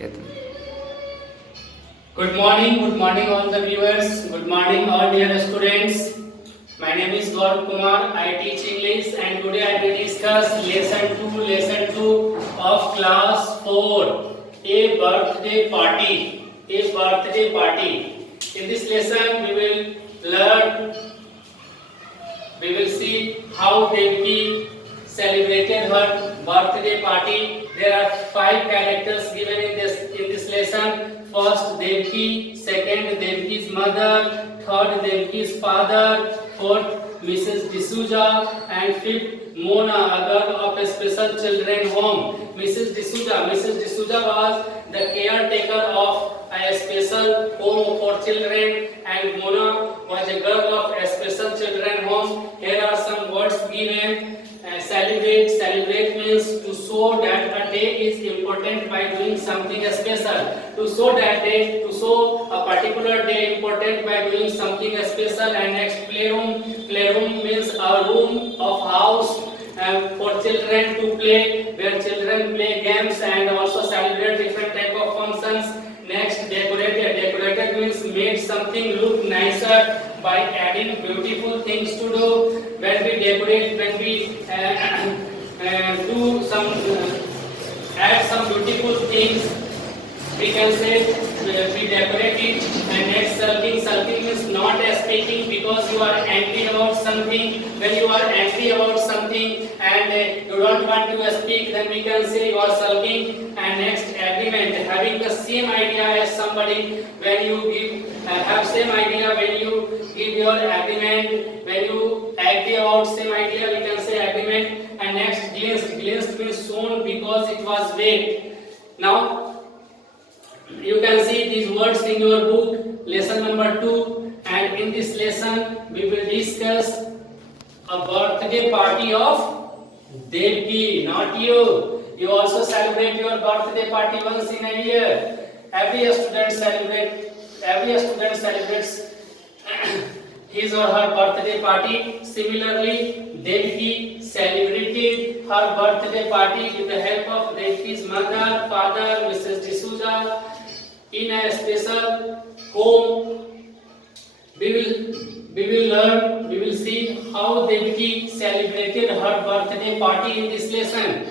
येतो. Good morning all the viewers. Good morning all dear students. My name is Gaurav Kumar. I teach English and today I will discuss lesson 2 of class 4. A birthday party. A birthday party. In this lesson we will see how Devki celebrated her birthday party. There are 5 characters given in this lesson. First Devki, second Devki's mother, third Devki's father, fourth Mrs. D'Souza, and fifth Mona, a girl of a special children home. Mrs. D'Souza was the caretaker of a special home for children, and Mona was a girl of a special children home. Here are some words given. Celebrate means to show that a day is important by doing something special. To show a particular day important by doing something special. And next, playroom means a room of house for children to play, where children play games and also celebrate different type of functions. Next, decorated means made something look nicer by adding beautiful things to do. When we decorate, when we add some beautiful things, we can say we decorate it. And next, sulking means not speaking because you are angry about something. When you are angry about something and you don't want to speak, then we can say you are sulking. And next, agreement, having the same idea as somebody. When you have same idea, when you give your agreement, when you agree about same idea, we can say agreement. And next, glimpsed means shown because it was vague. Now you can see these words in your book, lesson number 2, and in this lesson we will discuss a birthday party of Devki, not you. You also celebrate your birthday party once in a year. Every student celebrates his or her birthday party. Similarly, Devki celebrated her birthday party with the help of Devki's mother, father, Mrs. D'Souza, in a special home. We will see how Devki celebrated her birthday party in this lesson.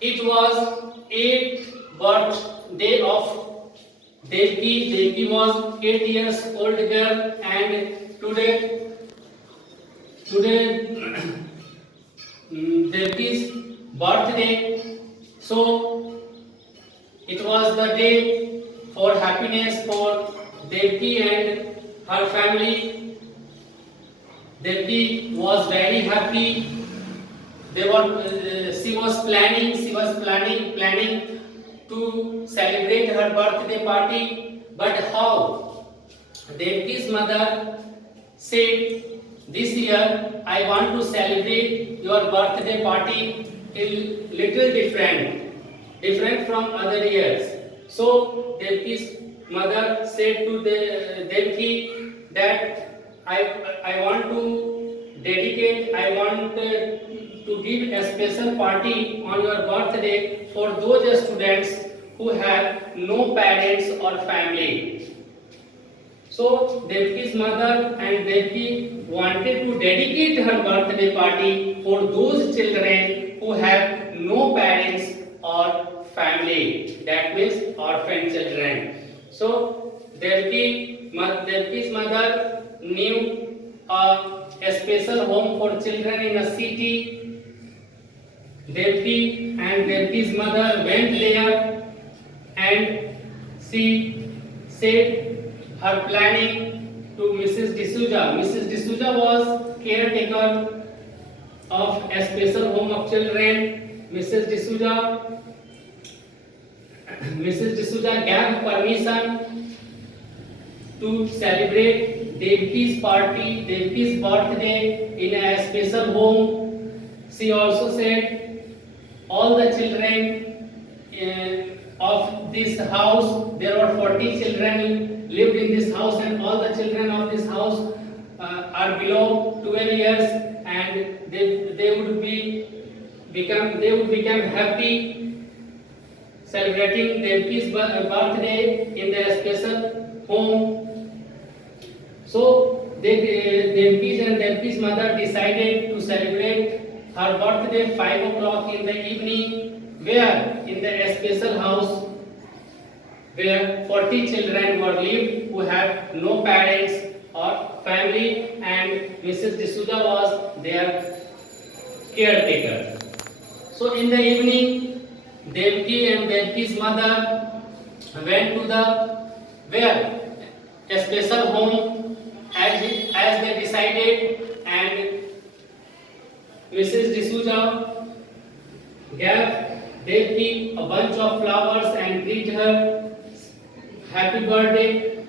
It was 8th birthday of Devki. Devki was 8 years old girl, and today Devki's birthday. So it was the day for happiness for Devki and her family. Devki was very happy. She was planning to celebrate her birthday party. But how? Devki's mother said, "This year I want to celebrate your birthday party a little different from other years." So Devki's mother said to Devki that I want to give a special party on your birthday for those students who have no parents or family. So Devki's mother and Devki wanted to dedicate her birthday party for those children who have no parents or family. That means orphan children. So Devki's mother knew a special home for children in a city. Devki and Devki's mother went there and she said her planning to Mrs. D'Souza. Mrs. D'Souza was caretaker of a special home of children. Mrs. D'Souza gave permission to celebrate Devki's birthday in a special home. She also said all the children of this house, there were 40 children lived in this house, and all the children of this house are below 12 years, and they would become happy. celebrating Devki's birthday in the special home. So Devki's and Devki's mother decided to celebrate her birthday 5 o'clock in the evening, where in the special house where 40 children were lived who have no parents or family, and Mrs. D'Souza was their caretaker. So in the evening, Devki and Devki's mother went to the where a special home as they decided, and Mrs. D'Souza gave Devki a bunch of flowers and greeted her happy birthday.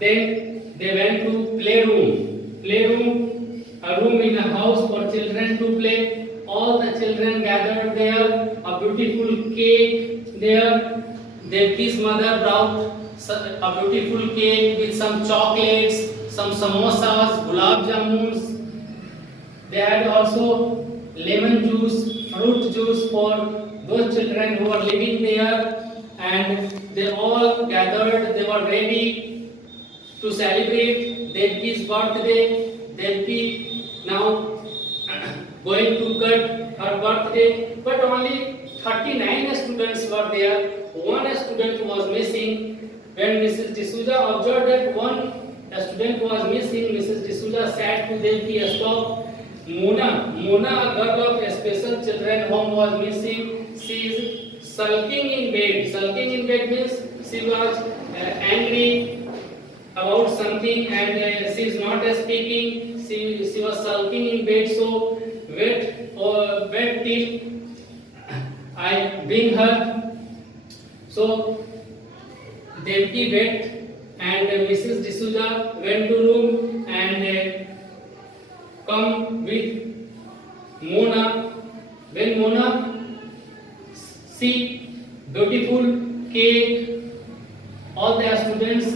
Then they went to playroom. Playroom, a room in a house for children to play. All the children gathered there. A beautiful cake there. Devki's mother brought a beautiful cake with some chocolates, some samosas, gulab jamuns. They had also lemon juice, fruit juice for those children who were living there, and they all gathered. They were ready to celebrate Devki's birthday. Devki now going to cut her birthday, but only 39 students were there. One student was missing. When Mrs. D'Souza observed that one student was missing, Mrs. D'Souza said to Devki, "Stop. Mona, a girl of a special children home, was missing. She is sulking in bed." Sulking in bed means she was angry about something, and she is not speaking. She was sulking in bed. So wait till I bring her. So Devki wait, and Mrs. D'Souza went to room and come with Mona. When Mona see beautiful cake, all the students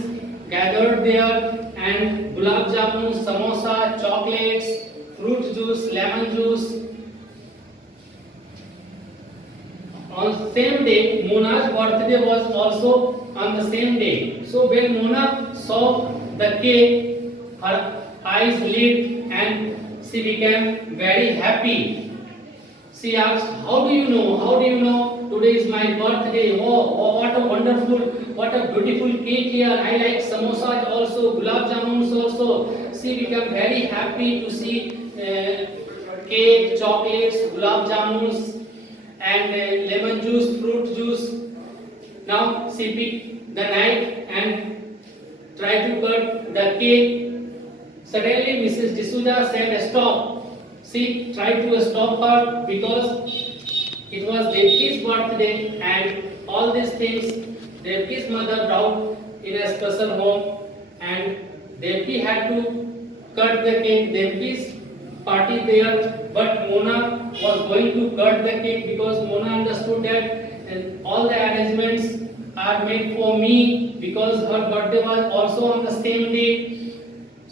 gathered there, and gulab jamun, samosa, chocolates, fruit juice, lemon juice. On the same day, Mona's birthday was also on the same day. So when Mona saw the cake, her eyes lit and she became very happy. She asked, "How do you know? How do you know today is my birthday? Oh, what a wonderful, what a beautiful cake here. I like samosas also, gulab jamuns also." She became very happy to see cake, chocolates, gulab jamuns, and lemon juice, fruit juice. Now she picked the knife and tried to cut the cake. Suddenly Mrs. D'Souza said, "Stop." She tried to stop her because it was Devki's birthday, and all these things Devki's mother brought in a special home, and Devki had to cut the cake. Devki's party there, but Mona was going to cut the cake because Mona understood that all the arrangements are made for me because her birthday was also on the same day.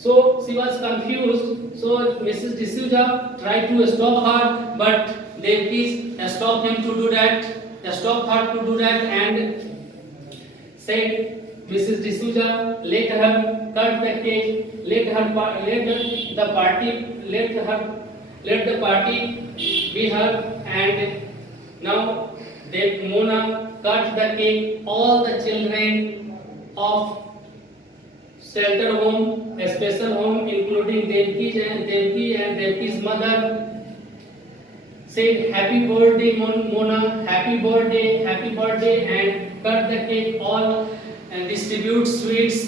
So she was confused. So Mrs. D'Souza tried to stop her, but Devki stopped him to do that. Stopped her to do that and said, "Mrs. D'Souza, let her cut the cake. Let the party be her." And now Mona cut the cake. All the children of shelter home, a special home, including Devki and Devki's mother, said, "Happy birthday, Mona, happy birthday," and cut the cake all, and distribute sweets,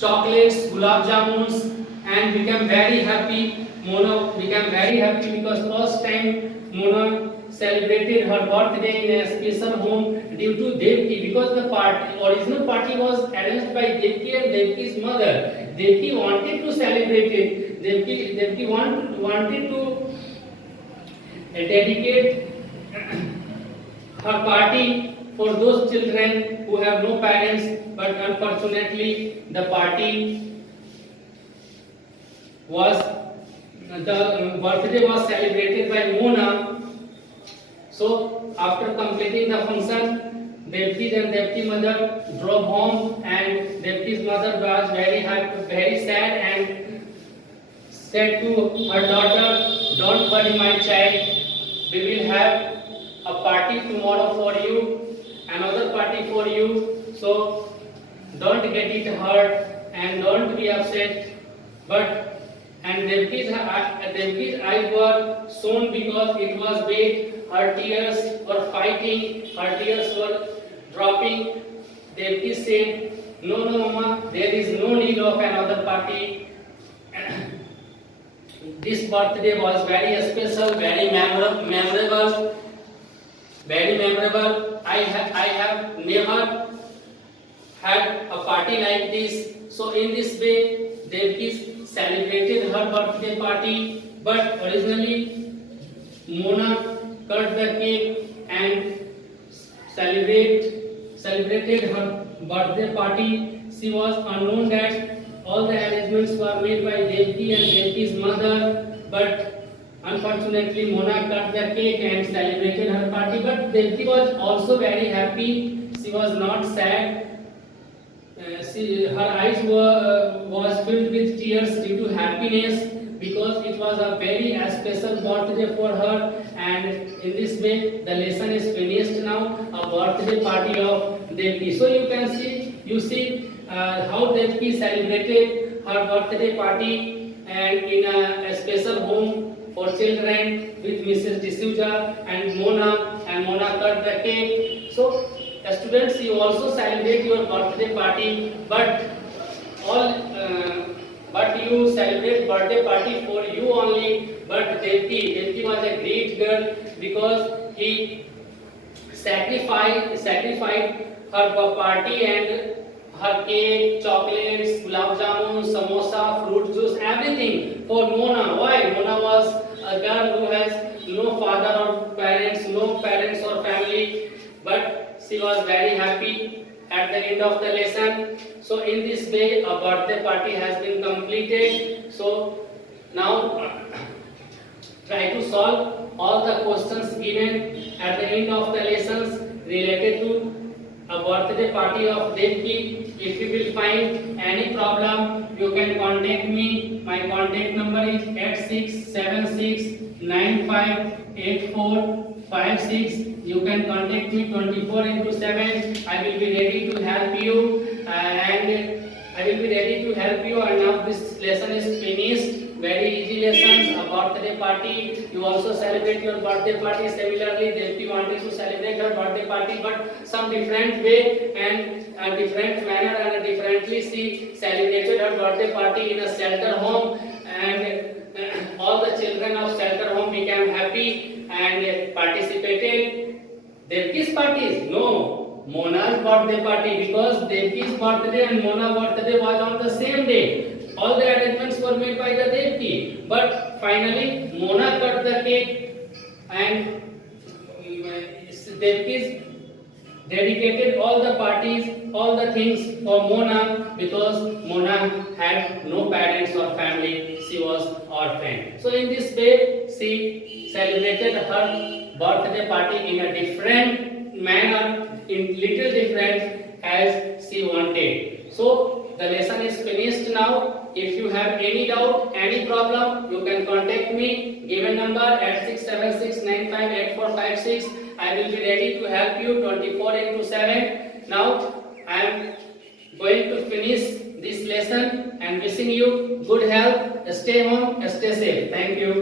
chocolates, gulab jamuns, and became very happy. Mona became very happy because first time Mona celebrated her birthday in a special home due to Devki, because the original party was arranged by Devki and Devki's mother. Devki wanted to celebrate it. Devki wanted to dedicate her party for those children who have no parents, but unfortunately the birthday was celebrated by Mona. So after completing the function, Devki and Devki mother drove home, and Devki's mother was very happy, very sad, and said to her daughter, "Don't worry, my child. We will have a party tomorrow for you, another party for you. So don't get it hurt and don't be upset." But and Devki's eyes were sown because it was wet. Her tears were fighting. Her tears were dropping. Devki said, "No, no, Mama. There is no need of another party. This birthday was very special, very memorable, very memorable. I have never had a party like this." So in this way, Devki celebrated her birthday party. But originally, Mona cut the cake and celebrated her birthday party. She was unknown that all the arrangements were made by Devki and Devki's mother. But unfortunately, Mona cut the cake and celebrated her party. But Devki was also very happy. She was not sad. Her eyes was filled with tears due to happiness, because it was a very special birthday for her. And in this way, the lesson is finished now. A birthday party of Devki. So you see how Devki celebrated her birthday party and in a special home for children with Mrs. D'Souza and Mona cut the cake. So students, you also celebrate your birthday party, but you celebrate birthday party for you only. But Devki was a great girl, because he sacrificed her party and her cake, chocolates, gulab jamun, samosa, fruit juice, everything for Mona. Why? Mona was a girl who has no father or parents, no parents or family, but she was very happy at the end of the lesson. So in this way, a birthday party has been completed. So now try to solve all the questions given at the end of the lessons related to a birthday party of Devki. If you will find any problem, you can contact me. My contact number is 8676958456. You can contact me 24/7. I will be ready to help you, and now this lesson is finished. Very easy lessons. A birthday party. You also celebrate your birthday party. Similarly, Devki wanted to celebrate her birthday party, but some different way and a different manner, and differently she celebrated her birthday party in a shelter home, and all the children of shelter home became happy and participated. Devki's parties? No, Mona's birthday party, because Devki's birthday and Mona's birthday was on the same day. All the arrangements were made by the Devki, but finally Mona cut the cake, and Devki's dedicated all the parties, all the things for Mona, because Mona had no parents or family. She was orphan. So in this way, she celebrated her birthday party in a different manner, in little different as she wanted. So the lesson is finished now. If you have any doubt, any problem, you can contact me. Given number at 676958456. I will be ready to help you 24/7. Now I am going to finish this lesson and wishing you good health. Stay home, stay safe. Thank you.